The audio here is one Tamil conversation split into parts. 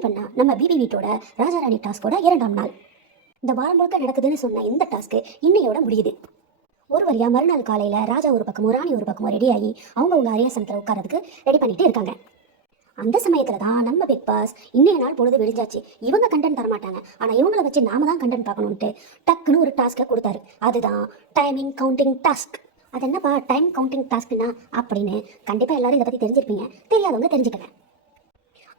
ஓப்பன் பண்ணா நம்ம பிபி வீட்டோட ராஜாராணி டாஸ்கோட 2ஆம் நாள். இந்த வாரம் முழுக்க நடக்குதுன்னு சொன்ன இந்த டாஸ்க்கு இன்னையோட முடியுது. ஒரு வழியா மறுநாள் காலையில ராஜா ஒரு பக்கமும் ராணி ஒரு பக்கமும் ரெடி ஆகி அவங்க அரியாசனத்தில் உட்காரதுக்கு ரெடி பண்ணிட்டு இருக்காங்க. அந்த சமயத்துல தான் நம்ம பிக் பாஸ் இன்னைய நாள் பொழுது விடிஞ்சாச்சு, இவங்க கண்டென்ட் தரமாட்டாங்க, ஆனா இவங்களை வச்சு நாம தான் கண்டென்ட் பார்க்கணும்ட்டு டக்குன்னு ஒரு டாஸ்க்கை கொடுத்தாரு. அதுதான் டைமிங் கவுண்டிங் டாஸ்க். அது என்னப்பா டைம் கவுண்டிங் டாஸ்க்னா அப்படின்னு கண்டிப்பா எல்லாரும் இதை பத்தி தெரிஞ்சிருப்பீங்க. தெரியாதவங்க தெரிஞ்சுக்கங்க.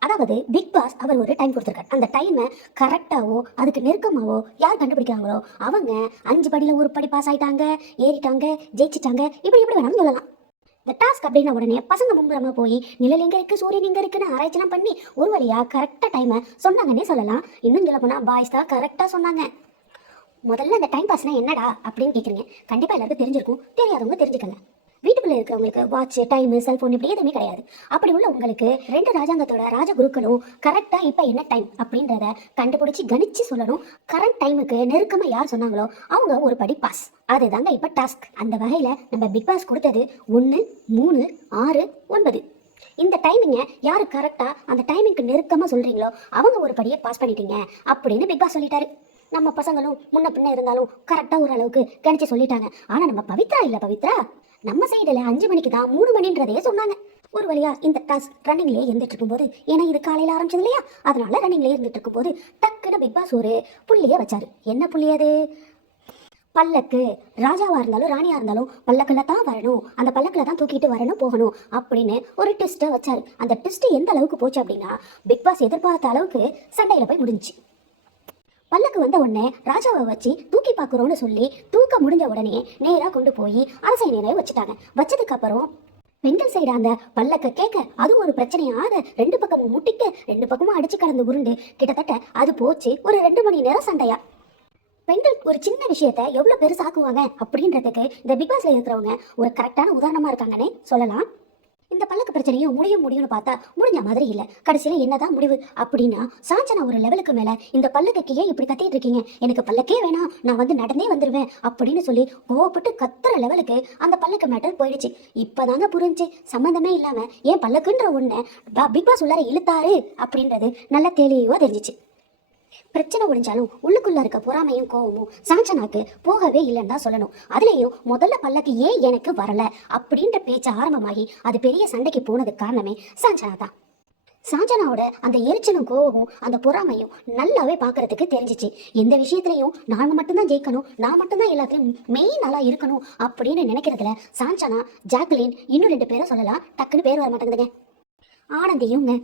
அதாவது பிக் பாஸ் அவர் ஒரு டைம் கொடுத்துருக்காரு. அந்த டைமை கரெக்டாவோ அதுக்கு நெருக்கமாவோ யார் கண்டுபிடிக்கிறாங்களோ அவங்க 5 படியில் ஒரு படி பாஸ் ஆயிட்டாங்க, ஏறிட்டாங்க, ஜெயிச்சிட்டாங்க, இப்படி வேணாலும் சொல்லலாம். இந்த டாஸ்க் அப்படின்னா உடனே பசங்க மும்பரமா போய் நிழல் எங்க இருக்கு, சூரியன் எங்க இருக்குன்னு ஆராய்ச்சிலாம் பண்ணி ஒரு வழியா கரெக்டா டைமை சொன்னாங்கன்னே சொல்லலாம். இன்னும் சொல்ல போனா பாய்ஸ் தான் கரெக்டா சொன்னாங்க. முதல்ல அந்த டைம் பாஸ்னா என்னடா அப்படின்னு கேட்குறீங்க. கண்டிப்பா எல்லாருக்கும் தெரிஞ்சிருக்கும், தெரியாதவங்க தெரிஞ்சுக்கங்க. வீட்டுக்குள்ள இருக்கிறவங்களுக்கு வாட்ச், டைம், செல்போன் இப்படி எதுவுமே கிடையாது. அப்படி உள்ள உங்களுக்கு 2 ராஜாங்கத்தோட ராஜகுருக்களும் கரெக்டா இப்ப என்ன டைம் அப்படின்றத கண்டுபிடிச்சி கணிச்சு சொல்லணும். கரண்ட் டைமுக்கு நெருக்கமா யார் சொன்னாங்களோ அவங்க ஒரு படி பாஸ். அதுதாங்க இப்ப டாஸ்க். அந்த வகையில நம்ம பிக் பாஸ் கொடுத்தது 1, 3, 6, 9. இந்த டைமிங்க யாரு கரெக்டா அந்த டைமிங்க்கு நெருக்கமா சொல்றீங்களோ அவங்க ஒரு படியை பாஸ் பண்ணிட்டீங்க அப்படின்னு பிக் பாஸ் சொல்லிட்டாரு. நம்ம பசங்களும் முன்ன பின்ன இருந்தாலும் கரெக்டா ஓரளவுக்கு கணிச்சு சொல்லிட்டாங்க. ஆனா நம்ம பவித்ரா நம்ம சைடுல 5 மணிக்கு தான் 3 மணின்றதே சொன்னாங்க. ஒரு வழியா இந்த டாஸ்க் ரன்னிங்லேயே இருந்துட்டு இருக்கும்போது, ஏன்னா இது காலையில ஆரம்பிச்சது இல்லையா, அதனால ரன்னிங்லேயே இருந்துட்டு இருக்கும்போது டக்குன்னு பிக் பாஸ் ஒரு புள்ளிய வச்சாரு. என்ன புள்ளி அது? பல்லக்கு. ராஜாவா இருந்தாலும் ராணியா இருந்தாலும் பல்லக்குல தான் வரணும், அந்த பல்லக்குல தான் தூக்கிட்டு வரணும் போகணும் அப்படின்னு ஒரு ட்விஸ்ட்டை வச்சாரு. அந்த ட்விஸ்ட் எந்த அளவுக்கு போச்சு அப்படின்னா பிக் பாஸ் எதிர்பார்த்த அளவுக்கு சண்டையில போய் முடிஞ்சுச்சு. பல்லக்கு வந்த உடனே ராஜாவை வச்சு தூக்கி பார்க்குறோன்னு சொல்லி தூக்க முடிஞ்ச உடனே நேராக கொண்டு போய் அரசை நிறைய வச்சுட்டாங்க. வச்சதுக்கு அப்புறம் பெண்கள் சைடு அந்த பல்லக்க கேட்க அது ஒரு பிரச்சனையாக 2 பக்கமும் முட்டிக்க 2 பக்கமும் அடிச்சு கடந்து உருண்டு கிட்டத்தட்ட அது போச்சு ஒரு 2 மணி நேரம் சண்டையா. பெண்கள் ஒரு சின்ன விஷயத்த எவ்வளவு பெருசாக்குவாங்க அப்படின்றதுக்கு இந்த பிக் பாஸ்ல இருக்கிறவங்க ஒரு கரெக்டான உதாரணமா இருக்காங்கன்னே சொல்லலாம். இந்த பல்லக்கு பிரச்சனையும் முடியும்னு பார்த்தா முடிஞ்ச மாதிரி இல்லை. கடைசியில என்னதான் முடிவு அப்படின்னா சாஞ்சனா ஒரு லெவலுக்கு மேல இந்த பல்லக்கு ஏன் இப்படி கத்திட்டு இருக்கீங்க, எனக்கு பல்லக்கே வேணாம், நான் நடந்தே வந்துருவேன் அப்படின்னு சொல்லி கோவப்பட்டு கத்துற லெவலுக்கு அந்த பல்லக்கு மேட்டர் போயிடுச்சு. இப்பதாங்க புரிஞ்சு சம்மந்தமே இல்லாம ஏன் பல்லக்குன்ற ஒண்ணு பிக் பாஸ் உள்ளார இழுத்தாரு அப்படின்றது நல்ல தெளிவா தெரிஞ்சிச்சு. பிரச்சனை ஒழிஞ்சாலும் உள்ளுக்குள்ள இருக்க பொறாமையும் கோவமும் சாஞ்சனாக்கு போகவே இல்லைன்னு தான் சொல்லணும். அதுலேயும் முதல்ல பல்லக்கு ஏன் எனக்கு வரல அப்படின்ற பேச்சு ஆரம்பமாகி அது பெரிய சண்டைக்கு போனதுக்கு காரணமே சாஞ்சனா தான். சாஞ்சனாவோட அந்த எரிச்சலும் கோவமும் அந்த பொறாமையும் நல்லாவே பார்க்கறதுக்கு தெரிஞ்சிச்சு. எந்த விஷயத்துலையும் நாம மட்டும்தான் ஜெயிக்கணும், நான் மட்டும்தான் எல்லாத்துலையும் மெயின் ஆளா இருக்கணும் அப்படின்னு நினைக்கிறதுல சாஞ்சனா, ஜாக்லின், இன்னும் 2 பேரை சொல்லலாம், டக்குன்னு பேர் வர மாட்டேங்குதுங்க, ஆனந்தியுங்க.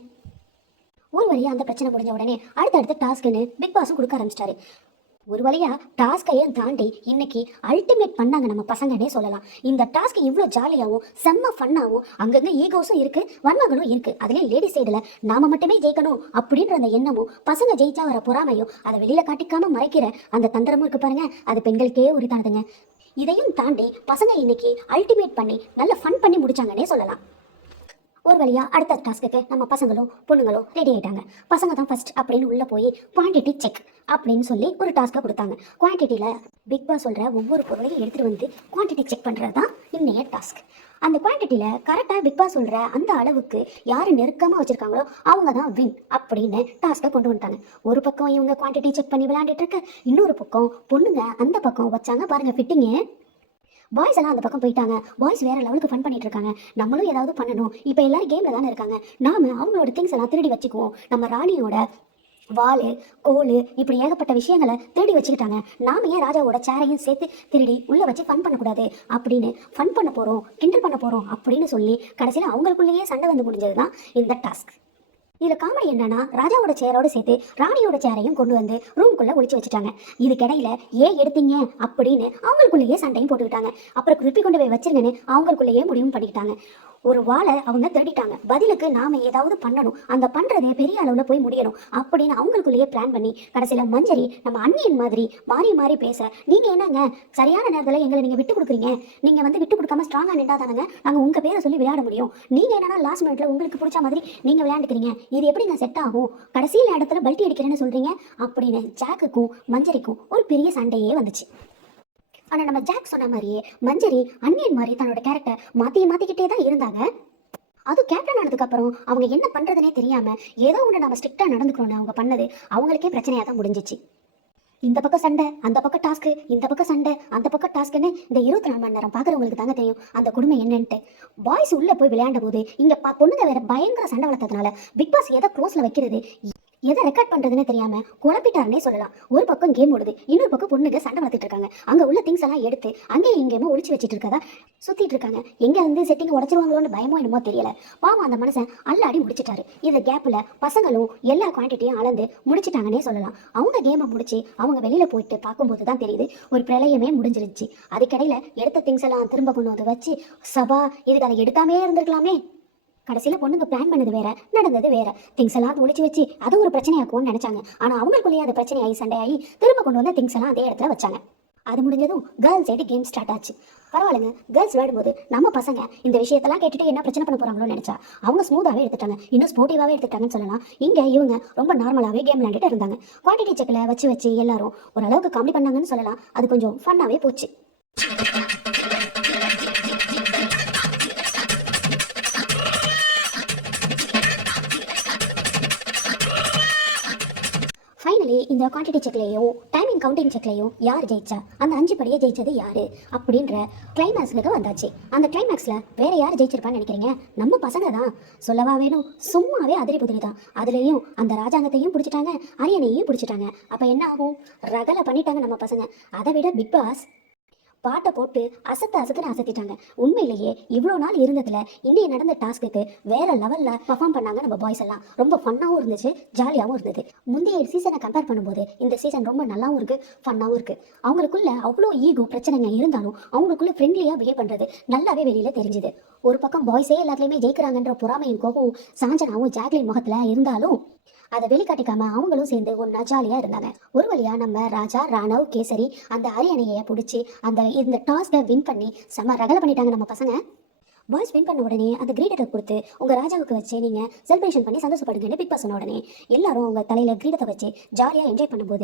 ஒரு வழியா அந்த பிரச்சனை முடிஞ்ச உடனே அடுத்தடுத்து டாஸ்க்னு பிக் பாஸும் கொடுக்க ஆரம்பிச்சிட்டாரு. ஒரு வழியா டாஸ்கையும் தாண்டி இன்னைக்கு அல்டிமேட் பண்ணாங்க நம்ம பசங்கன்னே சொல்லலாம். இந்த டாஸ்க் இவ்வளோ ஜாலியாகவும் செம்ம ஃபன்னாகவும் அங்கங்க ஈகோஸும் இருக்கு, வன்மங்களும் இருக்கு. அதுலேயே லேடி சைடில் நாம மட்டுமே ஜெயிக்கணும் அப்படின்ற அந்த எண்ணமும் பசங்க ஜெயிச்சா வர பொறாமையும் அதை வெளியில காட்டிக்காம மறைக்கிற அந்த தந்திரமும் இருக்கு பாருங்க, அது பெண்களுக்கே உரித்தானதுங்க. இதையும் தாண்டி பசங்க இன்னைக்கு அல்டிமேட் பண்ணி நல்ல ஃபன் பண்ணி முடிச்சாங்கன்னே சொல்லலாம். ஒரு வழியா அடுத்த டாஸ்க்கு நம்ம பசங்களும் பொண்ணுங்களும் ரெடி ஆயிட்டாங்க. பசங்க தான் ஃபர்ஸ்ட் அப்படின்னு உள்ள போய் குவான்டிட்டி செக் அப்படின்னு சொல்லி ஒரு டாஸ்க்கை கொடுத்தாங்க. குவான்டிட்டியில பிக் பாஸ் சொல்ற ஒவ்வொரு பொருளையும் எடுத்துட்டு வந்து குவான்டிட்டி செக் பண்றது தான் இன்னைய டாஸ்க். அந்த குவான்டிட்டியில கரெக்டாக பிக் பாஸ் சொல்ற அந்த அளவுக்கு யாரு நெருக்கமா வச்சிருக்காங்களோ அவங்க தான் வின் அப்படின்னு டாஸ்க்கை கொண்டு வந்துட்டாங்க. ஒரு பக்கம் இவங்க குவான்டிட்டி செக் பண்ணி விளையாண்டுட்டு இருக்க, இன்னொரு பக்கம் பொண்ணுங்க அந்த பக்கம் வச்சாங்க பாருங்க ஃபிட்டிங்கு. பாய்ஸ் எல்லாம் அந்த பக்கம் போயிட்டாங்க. பாய்ஸ் வேற லெவலுக்கு ஃபன் பண்ணிட்டு இருக்காங்க. நம்மளும் ஏதாவது பண்ணணும், இப்போ எல்லாரும் கேம்ல தானே இருக்காங்க, நாம அவங்களோட திங்ஸ் எல்லாம் திருடி வச்சுக்குவோம். நம்ம ராணியோட வாளு, கோலு, இப்படி ஏகப்பட்ட விஷயங்களை திருடி வச்சுக்கிட்டாங்க. நாம ஏன் ராஜாவோட சேரையும் சேர்த்து திருடி உள்ள வச்சு ஃபன் பண்ணக்கூடாது அப்படின்னு ஃபன் பண்ண போறோம், கிண்டல் பண்ண போறோம் அப்படின்னு சொல்லி கடைசியில் அவங்களுக்குள்ளேயே சண்டை வந்து முடிஞ்சதுதான் இந்த டாஸ்க். இதுல காமெடி என்னன்னா ராஜாவோட சேரோட சேர்த்து ராணியோட சேரையும் கொண்டு வந்து ரூம்குள்ள ஒளிச்சு வச்சுட்டாங்க. இதுக்கிடையில ஏன் எடுத்தீங்க அப்படின்னு அவங்களுக்குள்ளேயே சண்டையும் போட்டுக்கிட்டாங்க. அப்புறம் குறிப்பி கொண்டு போய் வச்சிருங்கன்னு அவங்களுக்குள்ளேயே முடிவும் பண்ணிக்கிட்டாங்க. ஒரு வாளை அவங்க திருடிட்டாங்க, பதிலுக்கு நாம ஏதாவது பண்ணணும், அந்த பண்றதே பெரிய அளவுல போய் முடியணும் அப்படின்னு அவங்களுக்குள்ளேயே பிளான் பண்ணி கடைசியில மஞ்சரி நம்ம அண்ணியின் மாதிரி மாறி மாறி பேச, நீங்க என்னங்க சரியான நேரத்துல எங்களை நீங்க விட்டு கொடுக்குறீங்க, நீங்க விட்டு கொடுக்காம ஸ்ட்ராங்கா நின்றா தானங்க நாங்க உங்க பேரை சொல்லி விளையாட முடியும், நீங்க என்னன்னா லாஸ்ட் மினிட்ல உங்களுக்கு பிடிச்ச மாதிரி நீங்க விளையாண்டுக்கிறீங்க, இது எப்படிங்க செட் ஆகும், கடைசியில் இடத்துல பல்ட்டி அடிக்கிறேன்னு சொல்றீங்க அப்படின்னு ஜாக்குக்கும் மஞ்சரிக்கும் ஒரு பெரிய சண்டையே வந்துச்சு. ஆனா நம்ம ஜாக் சொன்ன மாதிரியே மஞ்சரி அன்னியன் மாதிரி தன்னோட கேரக்டர் மாத்திக்கிட்டே தான் இருந்தாங்க. அது கேப்டன் ஆனதுக்கு அப்புறம் அவங்க என்ன பண்றதுனே தெரியாம ஏதோ ஒன்று நம்ம ஸ்ட்ரிக்டா நடந்துக்கிறோன்னு அவங்க பண்ணது அவங்களுக்கே பிரச்சனையா தான் முடிஞ்சிச்சு. இந்த பக்கம் சண்டை, அந்த பக்கம் டாஸ்க்கு, இந்த பக்கம் சண்டை, அந்த பக்கம் டாஸ்க்குன்னு இந்த 24 மணி நேரம் பார்க்குறவங்களுக்கு தாங்க தெரியும் அந்த கொடுமை என்னன்ட்டு. பாய்ஸ் உள்ள போய் விளையாண்ட போது இங்க பொண்ணுங்க வேற பயங்கர சண்டை வளர்த்ததுனால பிக் பாஸ் எதை க்ளோஸ்ல வைக்கிறது, எதை ரெக்கார்ட் பண்றதுன்னு தெரியாம குழப்பிட்டாருன்னே சொல்லலாம். ஒரு பக்கம் கேம் ஓடுது, இன்னொரு பக்கம் பொண்ணுங்க சண்டை வளர்த்துட்டு இருக்காங்க. அங்க உள்ள திங்ஸ் எல்லாம் எடுத்து அங்கேயும் இங்கேயுமே ஒளிச்சு வச்சுட்டு இருக்கதா சுத்திட்டு இருக்காங்க. எங்க வந்து செட்டிங் உடச்சிருவாங்களோன்னு பயமோ என்னமோ தெரியல. பாவம் அந்த மனுஷன் அல்லாடி முடிச்சிட்டாரு. இந்த கேப்ல பசங்களும் எல்லா குவான்டிட்டியும் அளந்து முடிச்சிட்டாங்கன்னே சொல்லலாம். அவங்க கேமை முடிச்சு அவங்க வெளியில போயிட்டு பார்க்கும்போது தான் தெரியுது ஒரு பிரளயமே முடிஞ்சிருச்சு. அதுக்கிடையில எடுத்த திங்ஸ் எல்லாம் திரும்ப கொண்டு வந்து வச்சு சபா இதுக்கு அதை எடுக்காமே இருந்திருக்கலாமே. கடைசியில் பொண்ணுங்க பிளான் பண்ணது வேற, நடந்தது வேற. திங்ஸ் எல்லாம் ஒளிச்சு வச்சு அது ஒரு பிரச்சனையாக்கும்னு நினைச்சாங்க. ஆனா அவங்களுக்குள்ளேயே அது பிரச்சனையாகி சண்டையாகி திரும்ப கொண்டு வந்த திங்ஸ் எல்லாம் அதே இடத்துல வச்சாங்க. அது முடிஞ்சதும் கேர்ள்ஸ் சைடு கேம் ஸ்டார்ட் ஆச்சு. பரவாயில்லைங்க, கேர்ள்ஸ் விளையாடும்போது நம்ம பசங்க இந்த விஷயத்தெல்லாம் கேட்டுட்டு என்ன பிரச்சனை பண்ண போறாங்களோன்னு நினைச்சா அவங்க ஸ்மூத்தாவே எடுத்துட்டாங்க, இன்னும் ஸ்போர்ட்டிவாவே எடுத்துட்டாங்கன்னு சொல்லலாம். இங்க இவங்க ரொம்ப நார்மலாவே கேம் விளையாண்டுட்டு இருந்தாங்க. குவான்டிட்டி செக்ல வச்சு எல்லாரும் ஓரளவுக்கு காமெடி பண்ணாங்கன்னு சொல்லலாம். அது கொஞ்சம் ஃபன்னாவே போச்சு. ஃபைனலி இந்த குவான்டிட்டி செக்லேயும் டைமிங் கவுண்டிங் செக்லேயும் யார் ஜெயிச்சா, அந்த 5 படியை ஜெயிச்சது யாரு அப்படின்ற கிளைமேக்ஸுக்கு வந்தாச்சு. அந்த கிளைமேக்ஸில் வேற யார் ஜெயிச்சிருப்பான்னு நினைக்கிறீங்க? நம்ம பசங்க தான். சொல்லவா வேணும், சும்மாவே அதிரி புதிரி தான். அதுலேயும் அந்த ராஜாங்கத்தையும் பிடிச்சிட்டாங்க, அரியணையும் பிடிச்சிட்டாங்க. அப்போ என்ன ஆகும்? ரகலை பண்ணிட்டாங்க நம்ம பசங்க. அதை விட பிக் பாஸ் பாட்டை போட்டு அசத்துன்னு அசத்திட்டாங்க. உண்மையிலேயே இவ்வளோ நாள் இருந்ததுல இன்னைக்கு நடந்த டாஸ்க்கு வேற லெவல்ல பர்ஃபார்ம் பண்ணாங்க நம்ம பாய்ஸ் எல்லாம். ரொம்ப ஃபன்னாகவும் இருந்துச்சு, ஜாலியாகவும் இருந்தது. முந்தைய சீசனை கம்பேர் பண்ணும்போது இந்த சீசன் ரொம்ப நல்லாவும் இருக்கு, ஃபன்னாகவும் இருக்கு. அவங்களுக்குள்ள அவ்வளோ ஈகோ பிரச்சனைங்க இருந்தாலும் அவங்களுக்குள்ள ஃப்ரெண்ட்லியாக பிஹேவ் பண்றது நல்லாவே வெளியில தெரிஞ்சுது. ஒரு பக்கம் பாய்ஸே எல்லாத்துலேயுமே ஜெயிக்கிறாங்கன்ற பொறாமையும் கோபம் சாஞ்சனாவும் ஜாக்லின் முகத்துல இருந்தாலும் அதை வெளிக்காட்டிக்காம அவங்களும் சேர்ந்து ஒன்னா ஜாலியா இருந்தாங்க. ஒரு வழியா நம்ம ராஜா, ராணவ், கேசரி அந்த அரியணையை பிடிச்சி இந்த டாஸ்கை வின் பண்ணி செம்ம ரகலை பண்ணிட்டாங்க நம்ம பசங்க. பாய்ஸ் வின் பண்ண உடனே அந்த கிரீடத்தை கொடுத்து உங்க ராஜாவுக்கு வச்சு நீங்க செலிப்ரேஷன் பண்ணி சந்தோஷப்படுங்கன்னு பிக் பாஸ் சொன்ன உடனே எல்லாரும் அவங்க தலையில கிரீடத்தை வச்சு ஜாலியா என்ஜாய் பண்ணும்போது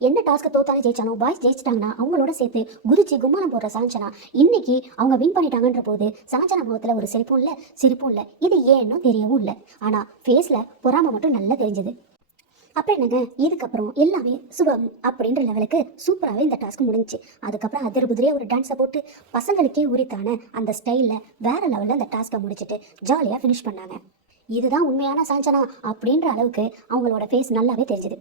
என்ன டாஸ்க்கு தோத்தானே ஜெயிச்சானோ பாய்ஸ் ஜெயிச்சிட்டாங்கன்னா அவங்களோட சேர்த்து குதிச்சு கும்மானம் போடுற சாஞ்சனா இன்னைக்கு அவங்க வின் பண்ணிட்டாங்கன்ற போது சாஞ்சனா முகத்துல ஒரு சிரிப்பும் இல்லை, சிரிப்பும் இல்லை. இது ஏன்னு தெரியவும் இல்லை. ஆனா ஃபேஸ்ல பொறாம மட்டும் நல்லா தெரிஞ்சது. அப்புறம் என்னங்க, இதுக்கப்புறம் எல்லாமே சுபம் அப்படின்ற லெவலுக்கு சூப்பராகவே இந்த டாஸ்க் முடிஞ்சிச்சு. அதுக்கப்புறம் அதிர்புதிரியே ஒரு டான்ஸை போட்டு பசங்களுக்கே உரித்தான அந்த ஸ்டைலில் வேற லெவலில் அந்த டாஸ்க்கை முடிச்சுட்டு ஜாலியாக ஃபினிஷ் பண்ணாங்க. இதுதான் உண்மையான சாஞ்சனா அப்படின்ற அளவுக்கு அவங்களோட ஃபேஸ் நல்லாவே தெரிஞ்சுது.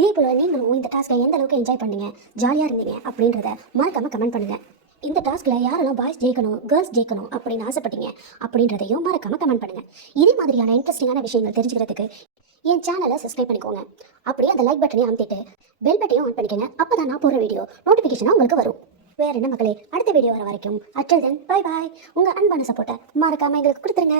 இதே போல நீங்களும் இந்த டாஸ்க்கை எந்த அளவுக்கு என்ஜாய் பண்ணீங்க, ஜாலியாக இருந்தீங்க அப்படின்றத மறக்காம கமெண்ட் பண்ணுங்க. இந்த டாஸ்கில் யாரெல்லாம் பாய்ஸ் ஜெயிக்கணும், கேர்ள்ஸ் ஜெயிக்கணும் அப்படின்னு ஆசைப்பட்டீங்க அப்படின்றதையும் மறக்காம கமெண்ட் பண்ணுங்க. இதே மாதிரியான இன்ட்ரெஸ்டிங்கான விஷயங்கள் தெரிஞ்சுக்கிறதுக்கு என் சேனலை சப்ஸ்கிரைப் பண்ணிக்கோங்க. அப்படியே அந்த லைக் பட்டனையும் அமுத்திட்டு பெல் பட்டனையும் ஆன் பண்ணிக்கோங்க. அப்போ தான் நான் போகிற வீடியோ நோட்டிஃபிகேஷனாக உங்களுக்கு வரும். வேற என்ன மக்களே, அடுத்த வீடியோ வர வரைக்கும் அச்சல் தென் பை பாய். உங்கள் அன்பான சப்போர்ட்டை மறக்காம எங்களுக்கு கொடுத்துருங்க.